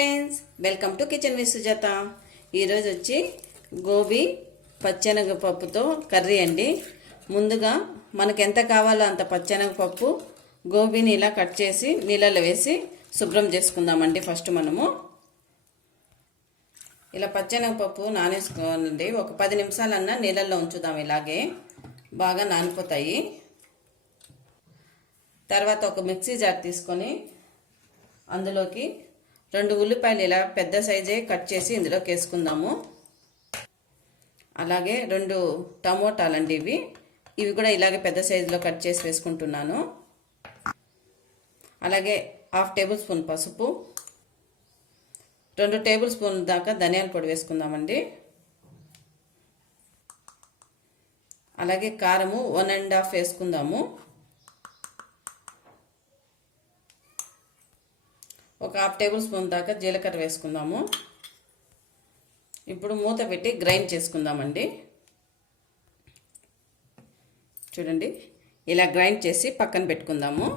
Friends, welcome to kitchen with Sujatha. ఈరోజు వచ్చి gobi పచ్చెనగపప్పుతో curry అండి. ముందుగా మనకు ఎంత కావాలో అంత పచ్చెనగపప్పు గోబీని ఇలా కట్ చేసి నీళ్ళలో వేసి శుభ్రం చేసుకుందామండి. ఫస్ట్ మనము ఇలా పచ్చెనగపప్పు నానేసుకోనండి. ఒక 10 నిమిషాలన్నా నీళ్ళల్లో ఉంచుదాం. ఇలాగే బాగా నానిపోతాయి. తర్వాత ఒక మిక్సీ జార్ తీసుకొని అందులోకి 2 ఉల్లిపాయలు ఇలా పెద్ద సైజే కట్ చేసి ఇందులోకి వేసుకుందాము. అలాగే 2 టమోటాలండి. ఇవి కూడా ఇలాగే పెద్ద సైజులో కట్ చేసి వేసుకుంటున్నాను. అలాగే 1/2 టేబుల్ స్పూన్ పసుపు, 2 టేబుల్ స్పూన్ల దాకా ధనియాల పొడి వేసుకుందామండి. అలాగే కారము 1½ వేసుకుందాము. ఒక 1/2 టేబుల్ స్పూన్ దాకా జీలకర్ర వేసుకుందాము. ఇప్పుడు మూత పెట్టి గ్రైండ్ చేసుకుందామండి. చూడండి, ఇలా గ్రైండ్ చేసి పక్కన పెట్టుకుందాము.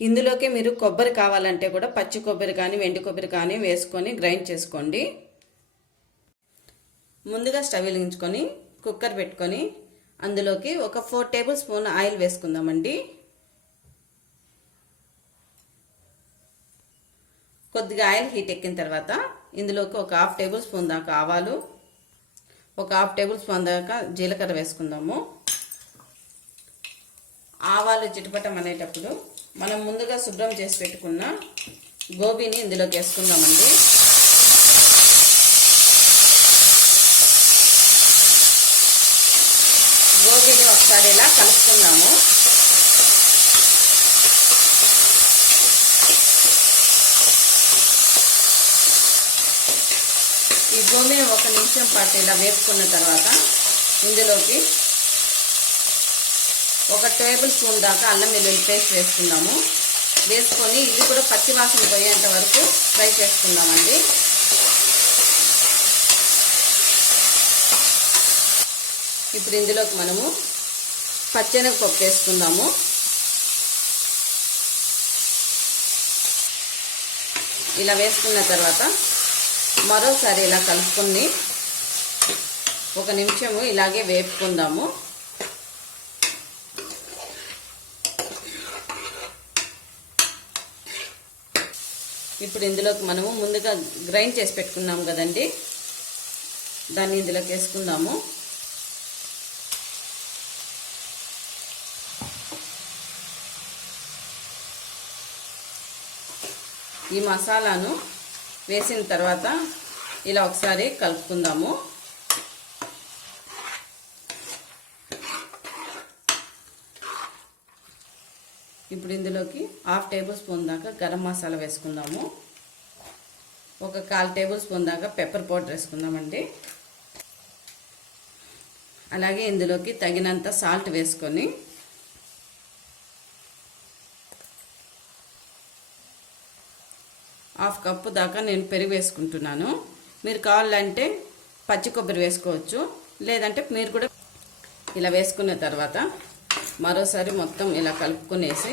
ఇందులోకి మీరు కొబ్బరి కావాలంటే కూడా పచ్చి కొబ్బరి కానీ ఎండు కొబ్బరి కానీ వేసుకొని గ్రైండ్ చేసుకోండి. ముందుగా స్టవ్ వెలిగించుకొని కుక్కర్ పెట్టుకొని అందులోకి ఒక 4 టేబుల్ స్పూన్ ఆయిల్ వేసుకుందామండి. కొద్దిగా ఆయిల్ హీట్ ఎక్కిన తర్వాత ఇందులోకి ఒక 1/2 టేబుల్ స్పూన్ దాకా ఆవాలు, ఒక 1/2 టేబుల్ స్పూన్ దాకా జీలకర్ర వేసుకుందాము. ఆవాలు చిటపటం అనేటప్పుడు మనం ముందుగా శుభ్రం చేసి పెట్టుకున్న గోబీని ఇందులోకి వేసుకుందామండి. గోబీని ఒకసారి ఇలా కలుపుకుందాము. ఈ గోబీని 1 నిమిషం పాటు ఇలా వేపుకున్న తర్వాత ఇందులోకి 1 టేబుల్ స్పూన్ దాకా అల్లం వెల్లుల్లి పేస్ట్ వేసుకుందాము. వేసుకొని ఇది కూడా పచ్చి వాసన పోయేంత వరకు ఫ్రై చేసుకుందామండి. ఇప్పుడు ఇందులోకి మనము పచ్చెనగపప్పు వేసుకుందాము. ఇలా వేసుకున్న తర్వాత మరోసారి ఇలా కలుపుకొని 1 నిమిషము ఇలాగే వేపుకుందాము. ఇప్పుడు ఇందులోకి మనము ముందుగా గ్రైండ్ చేసి పెట్టుకున్నాము కదండి, దాన్ని ఇందులోకి వేసుకుందాము. ఈ మసాలాను వేసిన తర్వాత ఇలా ఒకసారి కలుపుకుందాము. ఇప్పుడు ఇందులోకి 1/2 టేబుల్ స్పూన్ దాకా గరం మసాలా వేసుకుందాము. ఒక 1/4 టేబుల్ స్పూన్ దాకా పెప్పర్ పౌడర్ వేసుకుందామండి. అలాగే ఇందులోకి తగినంత సాల్ట్ వేసుకొని ½ కప్పు దాకా నేను పెరుగు వేసుకుంటున్నాను. మీరు కావాలంటే పచ్చి కొబ్బరి వేసుకోవచ్చు, లేదంటే మీరు కూడా ఇలా వేసుకున్న తర్వాత మరోసారి మొత్తం ఇలా కలుపుకునేసి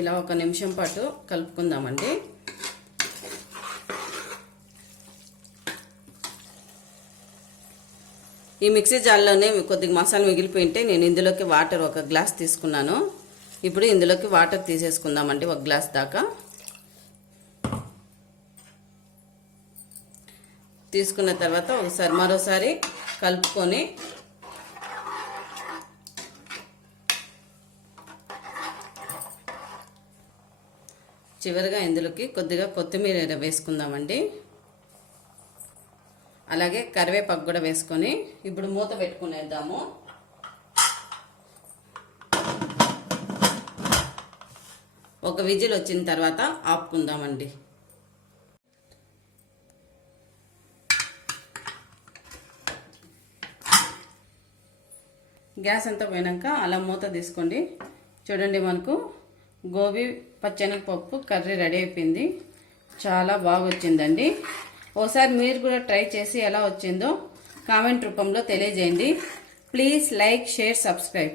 ఇలా 1 నిమిషం పాటు కలుపుకుందామండి. ఈ మిక్సీ జార్లోనే కొద్దిగా మసాలా మిగిలిపోయి ఉంటే నేను ఇందులోకి వాటర్ 1 గ్లాస్ తీసుకున్నాను. ఇప్పుడు ఇందులోకి వాటర్ తీసేసుకుందామండి 1 గ్లాస్ దాకా. తీసుకున్న తర్వాత మరోసారి కలుపుకొని చివరిగా ఇందులోకి కొద్దిగా కొత్తిమీర వేసుకుందామండి. అలాగే కరివేపాకు కూడా వేసుకొని ఇప్పుడు మూత పెట్టుకునేద్దాము. ఒక విజిల్ వచ్చిన తర్వాత ఆపుకుందామండి. గ్యాస్ అంతా పోయినాక అలా మూత తీసుకోండి. చూడండి, మనకు గోబీ పచ్చెనగపప్పు కర్రీ రెడీ అయిపోయింది. చాలా బాగా వచ్చిందండి. ఒకసారి మీరు కూడా ట్రై చేసి ఎలా వచ్చిందో కామెంట్ రూపంలో తెలియజేయండి. Please like share subscribe.